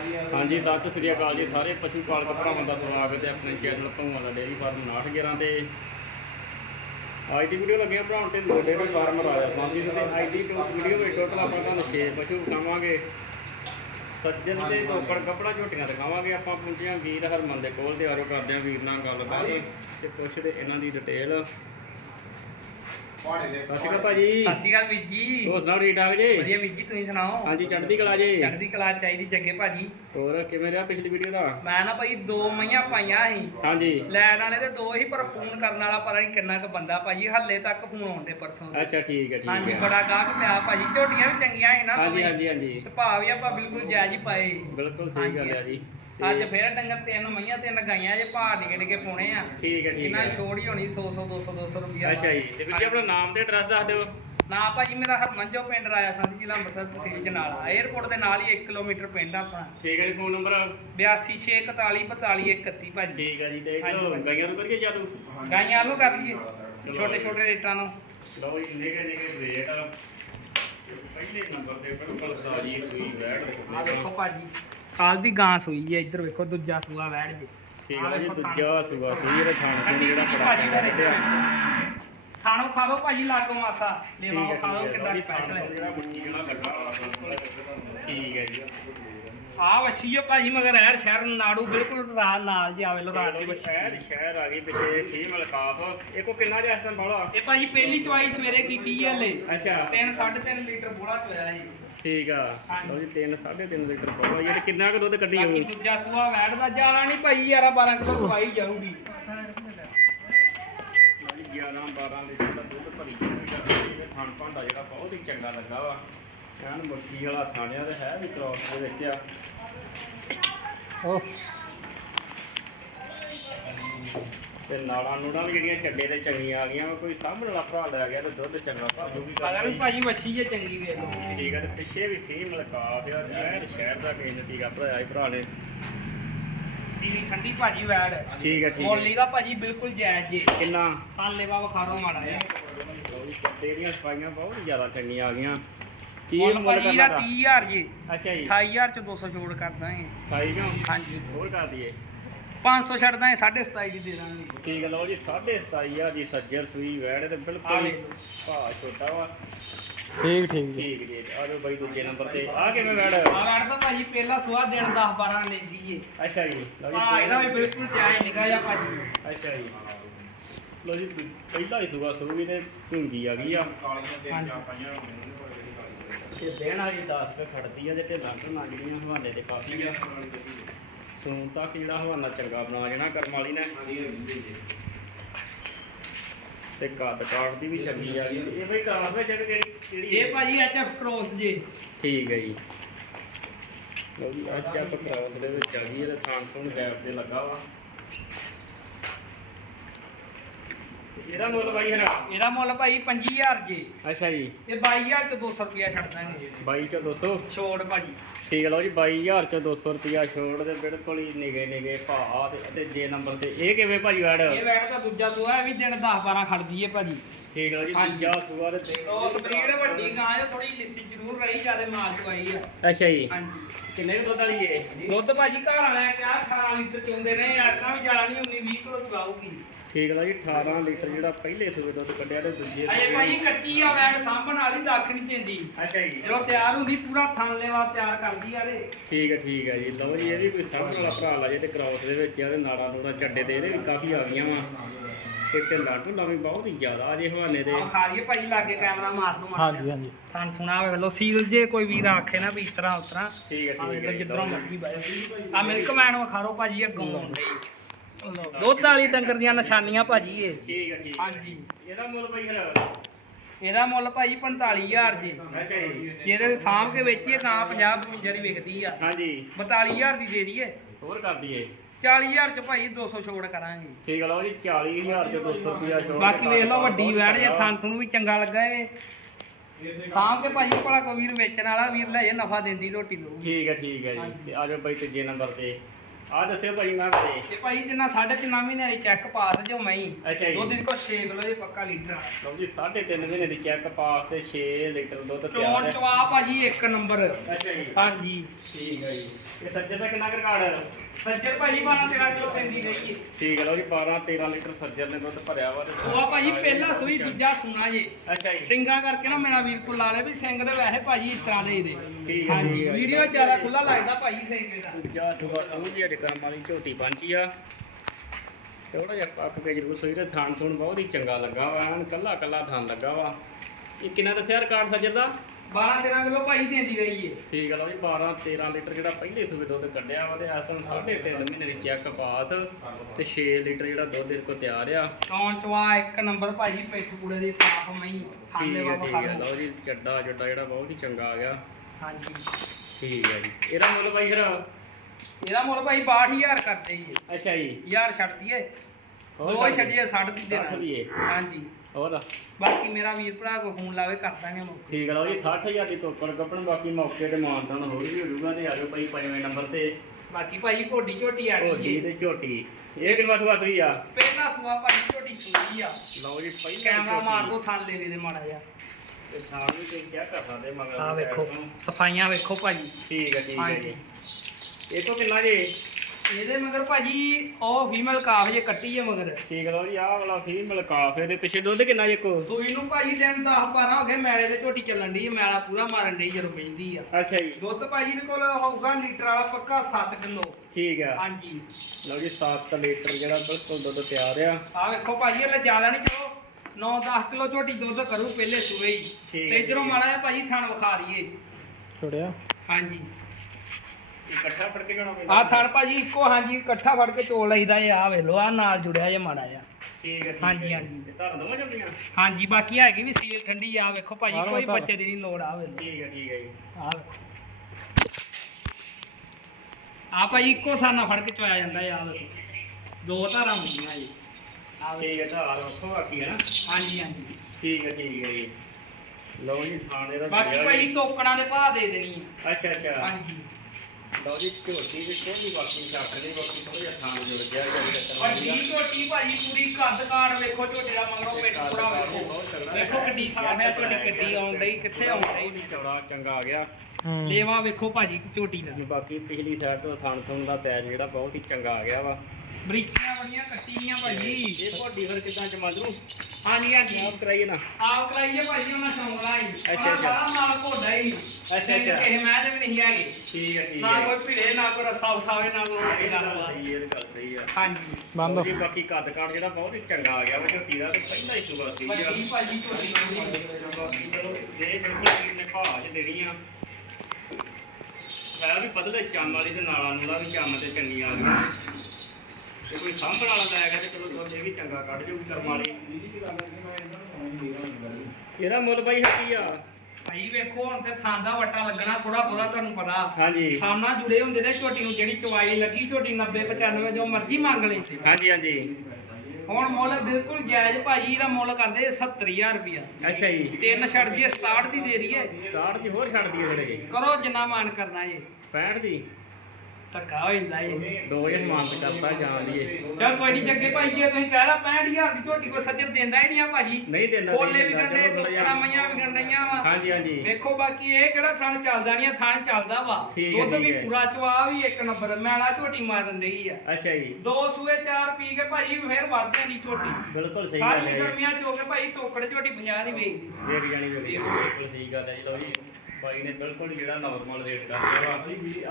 ਹਾਂਜੀ ਸਤਿ ਸ੍ਰੀ ਅਕਾਲ ਜੀ ਸਾਰੇ ਪਸ਼ੂ ਪਾਲਕ ਭਰਾਵਾਂ ਦਾ ਸਵਾਗਤ ਹੈ ਆਪਣੇ ਚੈਨਲ ਭੂਆ ਦਾ ਡੇਅਰੀ ਫਾਰਮ 911 ਤੇ। ਅੱਜ ਦੀ ਵੀਡੀਓ ਲੱਗੇ ਭਰਾਉਣ ਤੇ ਦੇ ਫਾਰਮ ਰਾਜਾ ਸਾਂਝੀ ਤੇ ਅੱਜ ਦੀ ਵੀਡੀਓ ਵਿੱਚ ਟੋਟਲ ਆਪਾਂ ਤੁਹਾਨੂੰ 6 ਪਸ਼ੂ ਦਿਖਾਵਾਂਗੇ। ਸੱਜਣ ਤੇ ਟੋਕੜ ਕੱਪੜਾ ਝੋਟੀਆਂ ਦਿਖਾਵਾਂਗੇ ਆਪਾਂ ਪਹੁੰਚੇ ਹਾਂ ਵੀਰ ਹਰਮਨ ਦੇ ਕੋਲ ਤੇ ਆਰੋ ਕਰਦੇ ਹਾਂ ਵੀਰ ਨਾਲ ਗੱਲਬਾਤ ਤੇ ਪੁੱਛਦੇ ਇਹਨਾਂ ਦੀ ਡਿਟੇਲ ਸਤਿ ਸ਼੍ਰੀ ਅਕਾਲ ਭਾਜੀ। ਸਤਿ ਸ਼੍ਰੀ ਅਕਾਲ ਵੀਰ ਜੀ। ਹੋਰ ਸੁਣਾਓ ਠੀਕ ਠਾਕ ਜੀ? ਵਧੀਆ ਵੀਰ ਜੀ ਤੁਸੀਂ ਸੁਣਾਓ? ਹਾਂਜੀ ਚੜ੍ਹਦੀ ਕਲਾ ਜੀ। ਚੜ੍ਹਦੀ ਕਲਾ ਚਾਹੀਦੀ ਜੱਗੇ ਭਾਜੀ। ਹੋਰ ਕਿਵੇਂ ਰਿਹਾ ਪਿਛਲੀ ਵੀਡੀਓ ਦਾ? ਮੈਂ ਨਾ ਭਾਈ ਦੋ ਮਈਆਂ ਪਾਈਆਂ ਸੀ। ਹਾਂਜੀ। ਲੈਣ ਵਾਲੇ ਤੇ ਦੋ ਹੀ ਪਰ ਫੋਨ ਕਰਨ ਵਾਲਾ ਪਤਾ ਨਹੀਂ ਕਿੰਨਾ ਕੁ ਬੰਦਾ ਭਾਜੀ ਹੱਲੇ ਤੱਕ ਫੋਨ ਆਉਂਦੇ ਪਰਸੋਂ ਦੇ। ਅੱਛਾ ਠੀਕ ਹੈ ਠੀਕ ਹਾਂਜੀ ਹੈ। ਬੜਾ ਗਾਹਕ ਪਿਆ ਭਾਜੀ ਝੋਟੀਆਂ ਵੀ ਚੰਗੀਆਂ ਸੀ ਨਾ ਹਾਂਜੀ ਦੋਵੇਂ। ਹਾਂਜੀ ਹਾਂਜੀ। ਤੇ ਭਾਅ ਵੀ ਆਪਾਂ ਬਿਲਕੁਲ ਜਾਇਜ਼ ਹੀ ਪਾਏ। ਬਿਲਕੁਲ ਸਹੀ ਗੱਲ ਹੈ ਜੀ। ਅੱਜ ਫੇਰ ਡੰਗਰ ਤਿੰਨ ਮਈਆਂ ਤਿੰਨ ਗਾਈਆਂ ਜੇ ਭਾਅ ਨਿਕੇ ਨਿਕੇ ਪਾਉਣੇ ਆ। ਠੀਕ ਹੈ ਠੀਕ ਇਹਨਾਂ ਦੀ ਹੈ। ਛੋੜ ਹੀ ਹੋਣੀ 100 100 200 200 ਰੁਪਿਆ ਅੱਛਾ ਜੀ ਤੇ ਵੀਰ ਜੀ ਆਪਣਾ ਨਾਮ ਤੇ ਐਡਰੈਸ ਦੱਸ ਦਿਓ। ਨਾ ਭਾਜੀ ਮੇਰਾ ਹਰਮਨਜੋ ਪਿੰਡ ਰਾਇਆ ਸੰਸ ਜ਼ਿਲ੍ਹਾ ਅੰਮ੍ਰਿਤਸਰ ਤਹਿਸੀਲ ਜਨਾਲਾ 에어ਪੋਰਟ ਦੇ ਨਾਲ ਹੀ 1 ਕਿਲੋਮੀਟਰ ਪਿੰਡ ਆ ਆਪਣਾ। ਠੀਕ ਹੈ ਜੀ ਫੋਨ ਨੰਬਰ 8264442131 ਭਾਜੀ। ਠੀਕ ਹੈ ਜੀ ਚਲੋ ਭਾਈ। ਗਾਈਆਂ ਨੂੰ ਕਰੀਏ ਚਾਲੂ? ਗਾਈਆਂ ਨੂੰ ਕਰ ਲਈਏ ਛੋਟੇ ਛੋਟੇ ਰੇਟਾਂ ਨੂੰ। ਲਓ ਜੀ ਨਿਗੇ ਨਿਗੇ ਰੇਟ ਪਹਿਲੇ ਨੰਬਰ ਤੇ ਬਿਲਕੁਲ ਤਾਜੀ ਸੂਈ ਵੈਟ ਆ। ਵੇਖੋ ਭਾਜੀ। ਕਾਲ ਦੀ ਗਾਂ ਸੂਈ ਹੈ ਇੱਧਰ ਵੇਖੋ ਦੂਜਾ ਸੂਆ ਵੈੜ ਜੀ ਠੀਕ ਹੈ ਜੀ ਵੇਖੋ। ਦੂਜਾ ਸੂਆ ਸੂਈ ਇਹਦਾ ਥਾਣ ਠੰਡੀ ਜਿਹੜਾ ਬੜਾ ਕੱਢਿਆ। ਥਾਣੋ ਖਾ ਲਓ ਭਾਜੀ ਲਾਗੋ ਮਾਸਾ। ਲੈਵਾ ਹੈ ਖਾ ਲਓ ਠੀਕ ਕਿੱਦਾਂ ਹੈ ਸਪੈਸ਼ਲ ਹੈ। ਜਿਹੜਾ ਮੁੱਠੀ ਜਿਹੜਾ ਲੱਗਾ ਹੋਇਆ ਠੀਕ ਹੈ ਜੀ। ਆ ਓ ਭਾਜੀ ਮਗਰ ਐਰ ਸ਼ਹਿਰ ਨਾੜੂ ਬਿਲਕੁਲ ਰਾਤ ਨਾਲ ਜੀ ਆਵੇ ਲੋ ਰਾਤ ਦੀ ਵੱਛੀ ਸ਼ਹਿਰ ਸ਼ਹਿਰ ਆ ਗਈ ਪਿੱਛੇ ਫੀਮੇਲ ਕਾਫ ਇਹਕੋ ਕਿੰਨਾ ਜਿਹਾ ਇਸ ਬਾਲਾ ਇਹ ਭਾਜੀ ਪਹਿਲੀ ਚਵਾਈ ਸਵੇਰੇ ਕੀਤੀ ਹੈ ਹਲੇ। ਅੱਛਾ। 3 3.5 ਲੀਟਰ ਬੋਲਾ ਚੋਇਆ ਜੀ ਠੀਕ ਆ। ਲਓ ਜੀ 3 3.5 ਲੀਟਰ ਪਾਉਣਾ ਇਹ ਕਿੰਨਾ ਕੁ ਦੁੱਧ ਕੱਢੀ ਬਾਕੀ ਦੂਜਾ ਸੂਆ ਵੈੜ ਦਾ ਜ਼ਿਆਦਾ ਨਹੀਂ ਭਾਈ ਯਾਰ 12 ਕਿਲੋ ਖਵਾਈ ਜਾਊਗੀ। ਲਓ ਜੀ 11 12 ਲੀਟਰ ਦਾ ਦੁੱਧ ਭਰੀ ਇਹ ਖਾਣ ਭਾਂਡਾ ਜਿਹੜਾ ਬਹੁਤ ਹੀ ਚੰਗਾ ਲੱਗਾ ਵਾ। ਐਨ ਮੁਰਗੀ ਵਾਲਾ ਖਾਣਿਆ ਤੇ ਹੈ ਵੀ ਕ੍ਰੋਸ ਦੇ ਵਿੱਚ ਆ। ਤੇ ਨਾਲਾਂ ਨੂੜਾਂ ਵੀ ਜਿਹੜੀਆਂ ਚੱਡੇ ਤੇ ਚੰਗੀਆਂ ਆ ਗਈਆਂ ਵਾ, ਕੋਈ ਸਾਹਮਣੇ ਵਾਲਾ ਭਰਾ ਲੈ ਗਿਆ ਤੇ ਦੁੱਧ ਚੰਗਾ ਭਾਜੂਗੀ ਅਗਰ ਵੀ ਭਾਜੀ ਵੱਛੀ ਜੇ ਚੰਗੀ ਵੇਖ ਲਓ। ਠੀਕ ਹੈ ਤੇ ਪਿੱਛੇ ਵੀ ਫੀਮੇਲ ਕਾਫ ਆ ਸ਼ਹਿਰ ਸ਼ਹਿਰ ਦਾ ਕਿਸੇ ਨੇ ਟੀਕਾ ਭਰਾਇਆ ਸੀ ਭਰਾ ਨੇ। ਸੀਲੀ ਠੰਡੀ ਭਾਜੀ ਵੈੜ। ਠੀਕ ਹੈ ਠੀਕ ਮੋਲੀ ਹੈ ਦਾ ਭਾਜੀ ਬਿਲਕੁਲ ਜਾਇਜ਼ ਜੀ। ਕਿੰਨਾ? ਹਾਲੇ ਵਾ ਖਾਰੋ ਮਾੜਾ ਹੈ ਤੇਰੀਆਂ ਸਫਾਈਆਂ ਬਹੁਤ ਜ਼ਿਆਦਾ ਚੰਗੀਆਂ ਆ ਗਈਆਂ। ਕੀ ਮੁੱਲ ਮੁੱਲ ਭਾਜੀ ਦਾ ਕਰਨਾ 30000 ਜੀ। ਅੱਛਾ ਜੀ। 28000 ਚ 200 ਜੋੜ ਕਰ ਦਾਂਗੇ। ਸਾਈ ਕਿਉਂ? ਹਾਂਜੀ। ਹੋਰ ਕਰ ਦਈਏ। 500 ਛੱਡ ਦਾਂਗੇ 27.5 ਦੀ ਦੇ ਦਾਂਗੇ। ਠੀਕ ਹੈ ਲਓ ਜੀ 27500 ਦੀ ਸੱਜਰ ਸੂਈ ਵੈੜ ਤੇ ਆ ਬਿਲਕੁਲ। ਭਾ ਛੋਟਾ ਵਾ। ਠੀਕ ਠੀਕ ਜੀ। ਠੀਕ ਜੀ ਆ ਜਾਓ ਬਾਈ ਦੂਜੇ ਨੰਬਰ ਤੇ। ਆ ਕਿਵੇਂ ਵੈੜ? ਆ ਵੈੜ ਤਾਂ ਭਾਜੀ ਪਹਿਲਾ ਸੁਆ ਦਿਨ 10 12 ਲੈਂਦੀ ਏ ਅੱਛਾ ਜੀ ਲਓ ਆ ਇਹਦਾ ਵੀ ਬਿਲਕੁਲ ਜਾਇਜ਼ ਨਿਕਾ ਜਾ ਭਾਜੀ। ਅੱਛਾ ਜੀ। ਲਓ ਜੀ ਪਹਿਲਾ ਹੀ ਸੁਗਾ ਸੁਗੀ ਤੇ ਢੁੰਗੀ ਆ ਗਈ ਆ। ਤੇ ਦੇਣ ਵਾਲੀ 10 ਤੇ ਖੜਦੀ ਆ ਤੇ ਢਿੱਲਾਂ ਢੁੱਲਾਂ ਜਿਹੜੀਆਂ ਹਵਾਲੇ ਤੇ ਕਾਫੀ ਆ। ਸੂਨ ਤੱਕ ਜਿਹੜਾ ਹਵਾਨਾ ਚੰਗਾ ਬਣਾ ਜਾਣਾ ਕਰਮ ਵਾਲੀ ਨੇ। ਤੇ ਕੱਦ ਕਾਠ ਦੀ ਵੀ ਚੰਗੀ ਆ ਗਈ ਇਹ ਬਈ ਕਾਸ ਵਿੱਚ ਜਿਹੜੀ ਜਿਹੜੀ ਇਹ ਭਾਜੀ ਐਚਐਫ ਕ੍ਰੋਸ ਜੇ। ਠੀਕ ਹੈ ਜੀ। ਲਓ ਜੀ ਅੱਜ ਆਪਾਂ ਕਰਾਉਣ ਦੇ ਵਿੱਚ ਆ ਗਈ ਇਹਦੇ ਥਾਂ ਤੋਂ ਗੈਪ ਤੇ ਲੱਗਾ ਵਾ। ਇਹਦਾ ਮੁੱਲ ਬਾਈ ਹਰਾ ਇਹਦਾ ਮੁੱਲ ਭਾਈ 25000 ਜੇ। ਅੱਛਾ ਜੀ। ਤੇ 22000 ਚ 200 ਰੁਪਿਆ ਛੱਡ ਦਾਂਗੇ। 22 ਚੋਂ 200 ਛੋੜ ਭਾਜੀ। ਠੀਕ ਲਓ ਜੀ 22000 ਚੋਂ 200 ਰੁਪਿਆ ਛੋੜ ਦੇ ਬਿਲਕੁਲ ਹੀ ਨਿਗੇ ਨਿਗੇ ਭਾ ਤੇ ਅਤੇ ਜੇ ਨੰਬਰ ਤੇ। ਇਹ ਕਿਵੇਂ ਭਾਜੀ ਐਡ ਇਹ ਵੈਟ ਦਾ ਦੂਜਾ ਸੂਆ ਇਹ ਵੀ ਦਿਨ 10 12 ਖੜਦੀ ਏ ਭਾਜੀ। ਠੀਕ ਲਓ ਜੀ। ਦੂਜਾ ਸੂਆ ਤੇ ਦੇ- ਕ੍ਰੋਸ ਬਰੀਡ ਵੱਡੀ ਗਾਂ ਹੈ ਥੋੜੀ ਲਿੱਸੀ ਜ਼ਰੂਰ ਰਹੀ ਜਿਆਦੇ ਮਾਲ ਚਵਾਈ ਆ। ਅੱਛਾ ਜੀ। ਹਾਂਜੀ। ਕਿੰਨੇ ਕੁ ਦੁੱਧ ਵਾਲੀ ਏ? ਦੁੱਧ ਭਾਜੀ ਘਰ ਵਾਲਿਆਂ ਕਿਹਾ 18 ਲੀਟਰ ਚੋਂਦੇ ਨੇ ਯਾਰ ਤਾਂ ਵੀ ਨਹੀਂ 19 20 ਕਿਲੋ ਚਵਾਉਗੀ ਠੀਕ ਲਓ ਜੀ 18 ਲੀਟਰ ਜਿਹੜਾ ਪਹਿਲੇ ਸੂਏ ਦੁੱਧ ਕੱਢਿਆ ਤੇ ਦੂਜੇ ਅਜੇ ਭਾਜੀ ਕੱਚੀ ਆ ਵੈਟ ਸਾਂਭਣ ਵਾਲੀ ਦੱਖ ਨਹੀਂ ਦਿੰਦੀ। ਅੱਛਾ ਜੀ। ਜਦੋਂ ਤਿਆਰ ਹੁੰਦੀ ਪੂਰਾ ਥਣ ਲੈਵਾ ਤਿਆਰ ਕਰਦੀ ਆ ਰੇ। ਠੀਕ ਹੈ ਠੀਕ ਹੈ ਜੀ। ਲਓ ਜੀ ਇਹ ਵੀ ਕੋਈ ਸਾਹਮਣੇ ਵਾਲਾ ਭਰਾ ਲਾ ਜੇ ਤੇ ਕ੍ਰਾਸ ਦੇ ਵਿੱਚ ਆ ਤੇ ਨਾੜਾ ਨੂੜਾ ਚੱਡੇ ਤੇ ਇਹਦੇ ਵੀ ਕਾਫੀ ਆ ਗਈਆਂ ਵਾ। ਤੇ ਢਿੱਲਾ ਢੁੱਲਾ ਵੀ ਬਹੁਤ ਹੀ ਜ਼ਿਆਦਾ ਅਜੇ ਹਵਾਨੇ ਦੇ। ਆ ਖਾ ਲਈਏ ਭਾਜੀ ਲਾਗੇ ਕੈਮਰਾ ਮਾਰ ਦੋ ਮਾਰ ਹਾਂਜੀ ਹਾਂਜੀ। ਥਣ ਥੁਣਾ ਵੇਖ ਲਓ ਸੀਲ ਜੇ ਕੋਈ ਵੀਰ ਆਖੇ ਨਾ ਵੀ ਇਸ ਤਰ੍ਹਾਂ ਉਸ ਤਰ੍ਹਾਂ। ਠੀਕ ਹੈ ਆ ਠੀਕ ਹੈ ਜਿੱਧਰੋਂ ਮਰਜ਼ੀ ਬਾਏ ਆ ਮਿਲਕ ਮੈਨ ਵਿਖਾਰੋ ਭਾਜੀ ਅੱਗੋਂ ਆਉਂਦੇ ਦੁੱਧ ਵਾਲੀ ਡੰਗਰ ਦੀਆਂ ਨਿਸ਼ਾਨੀਆਂ ਭਾਜੀ ਇਹ। ਠੀਕ ਹੈ ਠੀਕ ਹੈ ਹਾਂਜੀ। ਇਹਦਾ ਮੁੱਲ ਬਈ ਫਿਰ? ਇਹਦਾ ਮੁੱਲ ਭਾਜੀ 45000 ਜੀ। ਅੱਛਾ ਜੀ। ਜਿਹਦੇ ਸਾਂਭ ਕੇ ਵੇਚੀਏ ਗਾਂ 50 55 ਦੀ ਵਿਕਦੀ ਆ। ਹਾਂਜੀ। 42000 ਦੀ ਦੇ ਦਈਏ। ਹੋਰ ਕਰ ਦਈਏ। 40000 ਚ ਭਾਈ 200 ਛੋੜ ਕਰਾਂਗੇ। ਠੀਕ ਹੈ ਲਓ ਜੀ 40000 ਚ 200 ਰੁਪਿਆ ਛੋੜ ਬਾਕੀ ਵੇਖ ਲਓ ਵੱਡੀ ਵੈੜ ਜੇ ਥਣ ਥਣ ਵੀ ਚੰਗਾ ਲੱਗਾ ਏ। ਸਾਂਭ ਕੇ ਭਾਜੀ ਭਲਾ ਕੋਈ ਵੀਰ ਵੇਚਣ ਵਾਲਾ ਵੀਰ ਲੈ ਜੇ ਨਫਾ ਦਿੰਦੀ ਰੋਟੀ ਦਊਗੀ। ਠੀਕ ਹੈ ਠੀਕ ਹੈ ਜੀ। ਤੇ ਆ ਜਾਓ ਬਾਈ ਤੀਜੇ ਨੰਬਰ ਤੇ। ਆ ਦੱਸਿਓ ਭਾਈ ਮੈਂ ਤੇ ਤੇ ਭਾਈ ਜਿੰਨਾ ਸਾਢੇ ਤਿੰਨ ਮਹੀਨੇ ਵਾਲੀ ਚੈੱਕ ਪਾਸ ਜੋ ਮੈਂ ਅੱਛਾ ਜੀ। ਦੁੱਧ ਕੋ 6 ਕਿਲੋ ਜੇ ਪੱਕਾ ਲੀਟਰ ਆ। ਲਓ ਜੀ 3.5 ਮਹੀਨੇ ਦੀ ਚੈੱਕ ਪਾਸ ਤੇ 6 ਲੀਟਰ ਦੁੱਧ ਤਿਆਰ ਚੋਣ ਹੈ। ਚਵਾ ਭਾਜੀ ਇੱਕ ਨੰਬਰ। ਅੱਛਾ ਜੀ। ਹਾਂਜੀ। ਠੀਕ ਹੈ ਜੀ। ਇਹ ਸੱਜੇ ਦਾ ਕਿੰਨਾ ਕੁ ਰਿਕਾਰਡ ਹੈ? ਸੱਜਰ ਭਾਜੀ 12 13 ਕਿਲੋ ਪੈਂਦੀ ਗਈ ਏ ਠੀਕ ਹੈ ਲਓ ਜੀ 12 13 ਲੀਟਰ ਸੱਜਰ ਨੇ ਦੁੱਧ ਭਰਿਆ ਵਾ ਤੇ ਸੋਆ ਭਾਜੀ ਪਹਿਲਾ ਸੂਈ ਦੂਜਾ ਸੁਣਾ ਜੇ। ਅੱਛਾ ਜੀ। ਸਿੰਗਾ ਕਰਕੇ ਨਾ ਮੇਰਾ ਵੀਰ ਕੋਲ ਲਾ ਲੇ ਵੀ ਸਿੰਘ ਦੇ ਵੈਸੇ ਭਾਜੀ ਇਸ ਤਰ੍ਹਾਂ ਦੇ ਹੈ, ਠੀਕ ਹੈ। ਵੀਡੀਓ ਜ਼ਿਆਦਾ ਖੁੱਲਾ ਲੱਗਦਾ ਭਾਜੀ ਸਿੰਘ ਦਾ। ਦੂਜਾ ਸੁਬਾ ਸੂਜੀ ਅਜੇ ਕੰਮ ਵਾਲੀ ਝੋਟੀ ਪੰਚੀ ਆ। ਥੋੜਾ ਜਿਹਾ ਪੱਕ ਕੇ ਜ਼ਰੂਰ ਸੋਈ ਤੇ ਥਾਣ ਥੂਣ ਬਹੁਤ ਹੀ ਚੰਗਾ ਲੱਗਾ ਵਾ ਐਨ ਕੱਲਾ ਕੱਲਾ ਥਾਣ ਲੱਗਾ ਵਾ। ਇਹ ਕਿੰਨਾ ਦੱਸਿਆ ਰਿਕਾਰਡ ਸੱਜਰ ਦਾ? 12 13 ਕਿਲੋ ਭਾਜੀ ਦੇਂਦੀ ਰਹੀ ਏ। ਠੀਕ ਆ ਲਓ ਜੀ 12 13 ਲੀਟਰ ਜਿਹੜਾ ਪਹਿਲੇ ਸੂਬੇ ਦੁੱਧ ਕੱਢਿਆ ਵਾ ਤੇ ਇਸ ਨੂੰ 3.5 ਮਹੀਨੇ ਦੀ ਚੈੱਕ ਪਾਸ ਤੇ 6 ਲੀਟਰ ਜਿਹੜਾ ਦੁੱਧ ਇਹਦੇ ਕੋਲ ਤਿਆਰ ਆ। ਕੌਣ ਚਵਾ ਇੱਕ ਨੰਬਰ ਭਾਜੀ ਪਿੱਠ ਪੂੜੇ ਦੀ ਸਾਫ਼ ਮਈ ਠੀਕ ਬਾਬਾ ਠੀਕ ਖਾਲੇ। ਲਓ ਜੀ ਚੱਡਾ ਜੱਡਾ ਜਿਹੜਾ ਬਹੁਤ ਹੀ ਚੰਗਾ ਆ ਗਿਆ। ਹਾਂਜੀ। ਠੀਕ ਹੈ ਜੀ। ਇਹਦਾ ਮੁੱਲ ਬਾਈ ਫਿਰ ਇਹਦਾ ਮੁੱਲ ਭਾਈ 62000 ਕਰਦੇ ਈ ਅੱਛਾ ਜੀ। ਯਾਰ ਛੱਡ ਦਈਏ। ਦੋ ਕਰ ਹੀ ਛੱਡੀਏ 60 ਦੀ। ਦੇਣਾ ਹਾਂਜੀ। ਹੋਰ? ਬਾਕੀ ਮੇਰਾ ਵੀਰ ਭਰਾ ਕੋ ਫੋਨ ਲਾਵੇ ਕਰ ਦਾਂਗੇ ਮੁੱਕ ਠੀਕ ਲਓ ਜੀ 60000 ਦੀ ਟੋਕਰ ਕੱਪਣ ਬਾਕੀ ਮੌਕੇ ਤੇ ਮਾਨਤਾਨ ਹੋਰ ਵੀ ਹੋ ਤੇ ਆ ਜਾਓ ਭਾਈ ਪੰਜਵੇਂ ਨੰਬਰ ਤੇ। ਬਾਕੀ ਭਾਜੀ ਢੋਡੀ ਝੋਟੀ ਆ ਗਈ ਏ ਤੇ ਝੋਟੀ। ਇਹ ਕਿੰਨਾ ਸੁਆ ਸੂਈ ਆ? ਪਹਿਲਾ ਸੁਆ ਭਾਜੀ ਝੋਟੀ ਸੂਈ ਆ। ਲਓ ਜੀ ਪਹਿਲਾਂ ਕੈਮਰਾ ਮਾਰ ਦੋ ਥਣ ਲੈਵੇ ਦੇ ਮਾੜਾ ਜਿਹਾ। ਤੇ ਥਾਂ ਵੀ ਤੇ ਕਿਆ ਕਰ ਸਕਦੇ ਮਗਰ ਆ ਵੇਖੋ ਸਫਾਈਆਂ ਵੇਖੋ ਭਾਜੀ ਠੀਕ ਹੈ ਠੀਕ ਹੈ ਜੀ। ਤੋਂ ਕਿੰਨਾ ਜੀ। ਇਹਦੇ ਮਗਰ ਭਾਜੀ ਉਹ ਫੀਮੇਲ ਕਾਫ ਜੇ ਕੱਟੀ ਹੈ ਮਗਰ। ਠੀਕ ਲਓ ਜੀ ਆਹ ਵਾਲਾ ਫੀਮੇਲ ਕਾਫ ਇਹਦੇ ਪਿੱਛੇ ਦੁੱਧ ਕਿੰਨਾ ਜੀ ਕੋ ਸੂਈ ਨੂੰ ਭਾਜੀ ਦਿਨ 10 12 ਹੋ ਗਏ ਮੈਲੇ ਦੇ ਝੋਟੀ ਚੱਲਣ ਦੀ ਮੈਲਾ ਪੂਰਾ ਮਾਰਨ ਡਈ ਜਦੋਂ ਪੈਂਦੀ ਆ। ਅੱਛਾ ਜੀ। ਦੁੱਧ ਭਾਜੀ ਦੇ ਕੋਲ ਹੋਊਗਾ ਲੀਟਰ ਵਾਲਾ ਪੱਕਾ 7 ਕਿਲੋ। ਠੀਕ ਹੈ ਹਾਂਜੀ। ਲਓ ਜੀ 7 ਲੀਟਰ ਜਿਹੜਾ ਬਿਲਕੁਲ ਦੁੱਧ ਤਿਆਰ ਆ। ਆ ਵੇਖੋ ਭਾਜੀ ਇਹ ਜ਼ਿਆਦਾ ਨਹੀਂ ਚਲੋ। 9-10 ਕਿਲੋ ਝੋਟੀ ਦੁੱਧ ਕਰੂ ਪਹਿਲੇ ਸੂਏ ਹੀ। ਤੇ ਇਧਰੋਂ। ਮਾੜਾ ਭਾਜੀ ਥਣ ਵਿਖਾ ਲਈਏ ਛੋੜਿਆ। ਹਾਂਜੀ। ਇਕੱਠਾ ਫੜ ਕੇ ਜਾਣਾ ਪੈਂਦਾ ਆ ਥਣ ਭਾਜੀ ਇੱਕੋ ਹਾਂਜੀ ਇਕੱਠਾ ਫੜ ਕੇ ਤੋੜ ਲਈਦਾ ਇਹ ਆ ਵੇ ਲੋ ਆ ਨਾਲ ਜੁੜਿਆ ਜੇ ਮਾੜਾ ਜਿਹਾ। ਠੀਕ ਹੈ ਠੀਕ ਹਾਂਜੀ, ਹੈ। ਹਾਂਜੀ। ਤੇ ਧਾਰਾਂ ਦੋਵਾਂ ਜਾਂਦੀਆਂ ਹਾਂਜੀ ਬਾਕੀ ਹੈਗੀ ਵੀ ਸੀਲ ਠੰਡੀ ਆ ਵੇਖੋ ਭਾਜੀ ਬਾਹਰੋਂ ਕੋਈ ਧਾਰ। ਬੱਚੇ ਦੀ ਨਹੀਂ ਲੋੜ ਆ ਵੇ ਲੋ ਠੀਕ ਹੈ ਠੀਕ ਹੈ ਜੀ। ਆ ਆ ਭਾਜੀ ਇੱਕੋ ਥਾਨਾ ਫੜ ਕੇ ਚੋਇਆ ਜਾਂਦਾ ਆ ਵੇਖੋ ਦੋ ਧਾਰਾਂ ਹੁੰਦੀਆਂ ਜੀ ਆ ਵੇ ਠੀਕ ਹੈ ਧਾਰ ਰੱਖੋ ਬਾਕੀ ਹੈ ਨਾ? ਹਾਂਜੀ ਹਾਂਜੀ। ਠੀਕ ਹੈ ਠੀਕ ਹੈ ਜੀ। ਲਓ ਜੀ ਥਾਣੇ ਦਾ ਬਾਕੀ ਭਾਜੀ। ਟੋਕਣਾ ਦੇ ਭਾਅ ਦੇ ਦੇਣੀ ਆ ਅੱਛਾ ਅੱਛਾ। ਹਾਂਜੀ। ਲਓ ਜੀ ਝੋਟੀ ਦੇ ਕੋਈ ਬਾਕੀ ਛੱਡ ਦੇ ਬਾਕੀ ਥੋੜਾ ਜਿਹਾ ਥਾਂ ਜੁੜ ਗਿਆ ਜਿਹੜਾ ਵੱਡੀ ਝੋਟੀ ਭਾਜੀ ਪੂਰੀ ਕੱਦ ਕਾੜ ਵੇਖੋ ਝੋਟੀ ਦਾ ਮਗਰੋਂ ਪਿੱਠ ਪੂਰਾ ਵੇਖੋ। ਵੇਖੋ ਕਿੱਡੀ ਸਾਫ਼ ਹੈ ਤੁਹਾਡੀ ਗੱਡੀ ਆਉਣ ਡਈ ਕਿੱਥੇ ਆਉਣ ਡਈ? ਚੌੜਾ ਚੰਗਾ ਆ ਗਿਆ। ਹੂੰ। ਲੇਵਾ ਵੇਖੋ ਭਾਜੀ ਝੋਟੀ ਦਾ। ਬਾਕੀ ਪਿਛਲੀ ਸਾਈਡ ਤੋਂ ਥਣ ਥਣ ਦਾ ਸਾਈਜ਼ ਜਿਹੜਾ ਬਹੁਤ ਹੀ ਚੰਗਾ ਆ ਗਿਆ ਵਾ। ਬਰੀਕੀਆਂ ਬੜੀਆਂ ਕੱਟੀਆਂ ਭਾਜੀ। ਇਹ ਤੁਹਾਡੀ ਫਿਰ ਕਿਦਾਂ ਜਮਾਂਦਰੂ ਹਾਂਜੀ ਹਾਂਜੀ। ਆਪ ਕਰਾਈਏ ਨਾ। ਆਪ ਕਰਾਈਏ ਭਾਜੀ ਉਹਨਾਂ ਸ਼ੌਂਗਲਾ ਹੀ। ਅੱਛਾ, ਅੱਛਾ। ਸਾਰਾ ਨਾਲ ਘੋੜਾ ਹੀ। ਅੱਛਾ, ਅੱਛਾ। ਕਿਸੇ ਮੈਂ ਤੇ ਵੀ ਨਹੀਂ ਹੈਗੇ। ਠੀਕ ਹੈ ਠੀਕ ਨਾ ਹੈ। ਕੋਈ ਭਿੜੇ ਨਾ ਕੋਈ ਰੱਸਾ ਵਸਾਵੇ ਨਾ ਕੋਈ ਇਹ ਨਾ ਸਹੀ ਹੈ ਇਹ ਗੱਲ ਸਹੀ ਆ ਹਾਂਜੀ। ਬੰਦ ਜੀ ਬਾਕੀ ਕੱਦ ਕਾਠ ਜਿਹੜਾ ਬਹੁਤ ਹੀ ਚੰਗਾ ਆ ਗਿਆ ਵਾ ਝੋਟੀ ਦਾ ਤੇ ਪਹਿਲਾਂ ਹੀ ਸੁਬਾ ਸੀ। ਵੱਡੀ ਭਾਜੀ ਝੋਟੀ ਚਲੋ ਇਹ ਬਿਲਕੁਲ ਵੀਰ ਨੇ ਚ ਦੇਣੀ ਆ। ਮੈਂ ਵੀ ਬਦਲੇ ਚੰਮ ਵਾਲੀ ਤੇ ਨਾਲਾਂ ਨੂਲਾ ਵੀ ਚੰਮ ਤੇ ਚੰਗੀਆਂ ਆ। ਗਈਆਂ ਤੇ ਕੋਈ ਸਾਂਭਣ ਵਾਲਾ ਲੈ ਗਿਆ ਤੇ ਚਲੋ ਦੁੱਧ ਇਹ ਵੀ ਚੰਗਾ ਕੱਢ ਜੂ ਕਰਮ ਵਾਲੀ। ਇਹਦਾ ਮੁੱਲ ਬਾਈ ਹੱਤੀ ਆ? ਭਾਈ ਵੇਖੋ ਹੁਣ ਤੇ ਥਾਂ ਦਾ ਵਟਾ ਲੱਗਣਾ ਥੋੜਾ ਥੋੜਾ ਤੁਹਾਨੂੰ ਪਤਾ। ਹਾਂਜੀ। ਸਾਹਮਣਾ ਜੁੜੇ ਹੁੰਦੇ ਨੇ ਝੋਟੀ ਨੂੰ ਜਿਹੜੀ ਚਵਾਈ ਲੱਗੀ ਝੋਟੀ 90 95 ਜੋ ਮਰਜ਼ੀ ਮੰਗ ਲਈ ਤੇ ਹਾਂਜੀ ਹਾਂਜੀ। ਹੁਣ ਮੁੱਲ ਬਿਲਕੁਲ ਜਾਇਜ਼ ਭਾਜੀ ਇਹਦਾ ਮੁੱਲ ਕਰਦੇ 70000 ਰੁਪਿਆ ਅੱਛਾ ਜੀ। ਤਿੰਨ ਛੱਡ ਦਈਏ 67 ਦੀ ਦੇ ਦਈਏ। 60 ਦੀ ਹੋਰ ਛੱਡ ਦਈਏ ਥੋੜੇ ਜੀ ਕਰੋ ਜਿੰਨਾ ਮਾਨ ਕਰਨਾ ਜੇ। 65 ਦੀ? ਧੱਕਾ ਹੋ ਜਾਂਦਾ ਏ 2000 ਮਾਨ ਤੇ ਕਰਤਾ ਜਾਣ ਦੀਏ ਚਲ ਕੋਈ ਨਹੀਂ ਜੱਗੇ ਭਾਈ ਜੇ ਤੁਸੀਂ ਕਹਿ ਰਾ 65000 ਦੀ ਝੋਟੀ ਕੋਈ ਸੱਜਰ ਦਿੰਦਾ ਹੀ ਨਹੀਂ ਆ ਭਾਜੀ। ਨਹੀਂ ਦੇਣਾ ਕੋਲੇ ਵੀ ਕਰਨੇ ਟੋਕੜਾ ਮਈਆਂ ਵੀ ਕਰਨੀਆਂ ਵਾ। ਹਾਂਜੀ ਹਾਂਜੀ। ਵੇਖੋ ਬਾਕੀ ਇਹ ਕਿਹੜਾ ਥਣ ਚੱਲਦਾ ਨਹੀਂ ਥਣ ਚੱਲਦਾ ਵਾ। ਦੁੱਧ ਵੀ। ਪੂਰਾ ਚਵਾ ਵੀ ਇੱਕ ਨੰਬਰ ਮੈਲਾ ਝੋਟੀ ਮਾਰਨ ਡਈ ਆ। ਅੱਛਾ ਜੀ। ਦੋ ਸੂਏ ਚਾਰ ਪੀ ਕੇ ਭਾਈ ਫੇਰ ਵੱਧਦੇ ਦੀ ਝੋਟੀ। ਬਿਲਕੁਲ ਸਹੀ ਗੱਲ ਸਾਰੀ ਹੈ ਗਰਮੀਆਂ ਚੋ ਕੇ ਭਾਈ ਤੋਕੜ ਝੋਟੀ 50 ਦੀ ਵੇਚਦੀ ਦੇਖ ਜਾਣੀ ਬਿਲਕੁਲ ਸਹੀ ਗੱਲ ਹੈ ਜੀ ਲਓ ਜੀ। ਬਾਈ ਨੇ ਬਿਲਕੁਲ ਜਿਹੜਾ ਨਾਰਮਲ ਰੇਟ ਕਰਦਾ ਵਾ।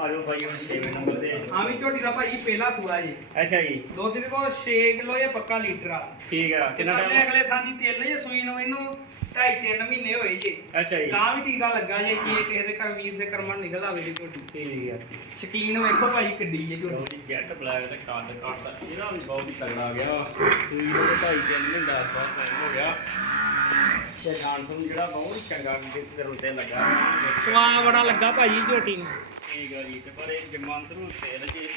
ਆ ਜਾਓ ਭਾਈ ਹੁਣ 6ਵੇਂ ਨੰਬਰ ਤੇ। ਆ ਵੀ ਝੋਟੀ ਦਾ ਭਾਈ ਪਹਿਲਾ ਸੂਆ ਜੀ। ਅੱਛਾ ਜੀ। ਦੁੱਧ ਦੇ ਕੋਲ 6 ਕਿਲੋ ਇਹ ਪੱਕਾ ਲੀਟਰ ਆ। ਠੀਕ ਆ ਕਿੰਨਾ ਟਾਈਮ ਅਗਲੇ ਥਾਂ ਦੀ ਤਿੰਨ ਜੇ ਸੂਈ ਨੂੰ ਇਹਨੂੰ 2.5 3 ਮਹੀਨੇ ਹੋਏ ਜੇ। ਅੱਛਾ ਜੀ। ਤਾਂ ਵੀ ਟੀਕਾ ਲੱਗਾ ਜੇ ਕਿ ਇਹ ਕਿਸੇ ਦੇ ਘਰ ਵੀਰ ਦੇ ਕਰਮਾਂ ਨਿਕਲ ਆਵੇ ਦੀ ਝੋਟੀ। ਠੀਕ ਆ। ਸ਼ਕੀਨ ਵੇਖੋ ਭਾਈ ਕਿੱਡੀ ਜੇ ਝੋਟੀ। ਜੀ ਜੈਟ ਬਲੈਕ ਤੇ ਕੱਦ ਕੱਟ ਇਹਦਾ ਵੀ ਬਹੁਤ ਹੀ ਤਗੜਾ ਆ ਗਿਆ ਵਾ। ਸੂਈ ਨੂੰ ਤਾਂ ਢਾਈ ਤਿੰਨ ਮਹੀਨੇ ਦਾ ਹੋ ਗਿਆ। ਤੇ ਖਾਣ ਤੋਂ ਜਿਹੜਾ ਬਹੁਤ ਚੰਗਾ ਕਿਤੇ ਤੇ ਲੱਗਾ। ਸਵਾ ਬੜਾ ਲੱਗਾ ਭਾਜੀ ਝੋਟੀ ਨੂੰ। ਠੀਕ ਆ ਜੀ ਤੇ ਪਰ ਇਹ ਜਮਾਂਦਰੂ ਤੇਲ ਜੀ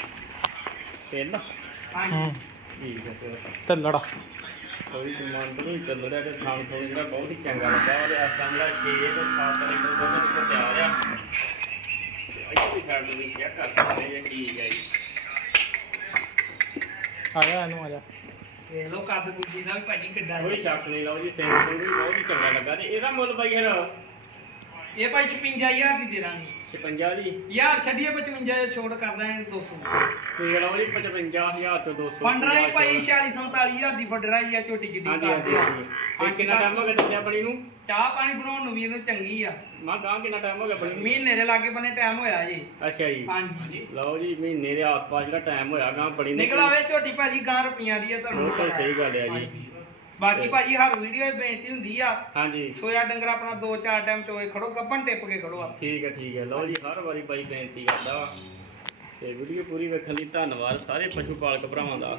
ਤੇਲ ਹੂੰ। ਠੀਕ ਆ ਤੇ ਲੜਾ ਕੋਈ ਜਮਾਂਦਰੂ ਹੀ ਚੱਲਦਾ ਤੇ ਖਾਣ ਤੋਂ ਜਿਹੜਾ ਬਹੁਤ ਹੀ ਚੰਗਾ ਲੱਗਾ। ਉਹਦੇ ਆਸਾਂ ਦਾ 6 ਤੋਂ 7 ਲੀਟਰ ਦੁੱਧ ਤੇ ਤਿਆਰ ਆ। ਤੇ ਇੱਥੇ ਤੋਂ ਵੀ ਚੈੱਕ ਕਰ ਸਕਦੇ ਜੇ ਠੀਕ ਹੈ ਜੀ। ਆ ਜਾ ਇਹਨੂੰ ਆ ਜਾ। ਵੇਖ ਲਓ ਕੱਦ ਕੁੱਜੀ ਦਾ ਵੀ ਭਾਜੀ ਕਿੱਡਾ ਕੋਈ ਸ਼ੱਕ ਨਹੀਂ ਲਓ ਜੀ ਸਿੰਘ ਸਿੰਘ ਵੀ ਬਹੁਤ ਹੀ ਚੰਗਾ ਲੱਗਾ ਤੇ ਇਹਦਾ ਮੁੱਲ ਬਾਈ ਫਿਰ ਇਹ ਭਾਈ 56000 ਦੀ ਦੇ ਦਾਂਗੇ। 56 ਜੀ। ਯਾਰ ਛੱਡੀਏ 55 ਜੇ ਛੋੜ ਕਰਦਾ ਹੈ 200 ਤੇ ਜਿਹੜਾ ਵਾ ਜੀ 55000 ਤੋਂ 200 ਫੰਡਰਾ ਹੀ ਭਾਈ 46 47000 ਦੀ ਫੰਡਰਾ ਹੀ ਆ ਛੋਟੀ ਜਿੱਡੀ ਹਾਂਜੀ ਕਰਦੇ ਆ ਹਾਂਜੀ। ਇਹ ਕਿੰਨਾ ਟਾਈਮ ਹੋ ਗਿਆ ਦੱਸਿਆ ਬਣੀ ਨੂੰ? ਚਾਹ ਪਾਣੀ ਬਣਾਉਣ ਨੂੰ ਵੀਰ ਨੂੰ ਚੰਗੀ ਆ। ਮੈਂ ਗਾਂ ਕਿੰਨਾ ਟਾਈਮ ਹੋ ਗਿਆ ਬਣੀ ਨੂੰ? ਮਹੀਨੇ ਦੇ ਲਾਗੇ ਬੰਨੇ ਟਾਈਮ ਹੋਇਆ ਜੀ। ਅੱਛਾ ਜੀ। ਹਾਂਜੀ। ਲਓ ਜੀ ਮਹੀਨੇ ਦੇ ਆਸ-ਪਾਸ ਜਿਹੜਾ ਟਾਈਮ ਹੋਇਆ ਗਾਂ ਬੜੀ ਨਿਕਲ ਆਵੇ ਝੋਟੀ ਭਾਜੀ ਗਾਂ ਰੁਪਈਆਂ ਦੀ ਆ ਤੁਹਾਨੂੰ ਬਿਲਕੁਲ ਸਹੀ ਗੱਲ ਹੈ ਜੀ। ਬਾਕੀ ਭਾਜੀ ਹਰ ਵੀਡੀਓ ਵਿੱਚ ਬੇਨਤੀ ਹੁੰਦੀ ਆ ਹਾਂਜੀ। ਸੋਇਆ ਡੰਗਰ ਆਪਣਾ 2-4 ਟਾਈਮ ਚੋਏ ਖੜੋ ਗੱਬਨ ਟਿੱਪ ਕੇ ਖੜੋ ਆ ਠੀਕ ਹੈ ਠੀਕ ਹੈ ਲਓ ਜੀ ਹਰ ਵਾਰੀ ਬਾਈ ਬੇਨਤੀ ਕਰਦਾ ਵਾ। ਤੇ ਵੀਡੀਓ ਪੂਰੀ ਵੇਖਣ ਲਈ ਧੰਨਵਾਦ ਸਾਰੇ ਪਸ਼ੂ ਪਾਲਕ ਭਰਾਵਾਂ ਦਾ।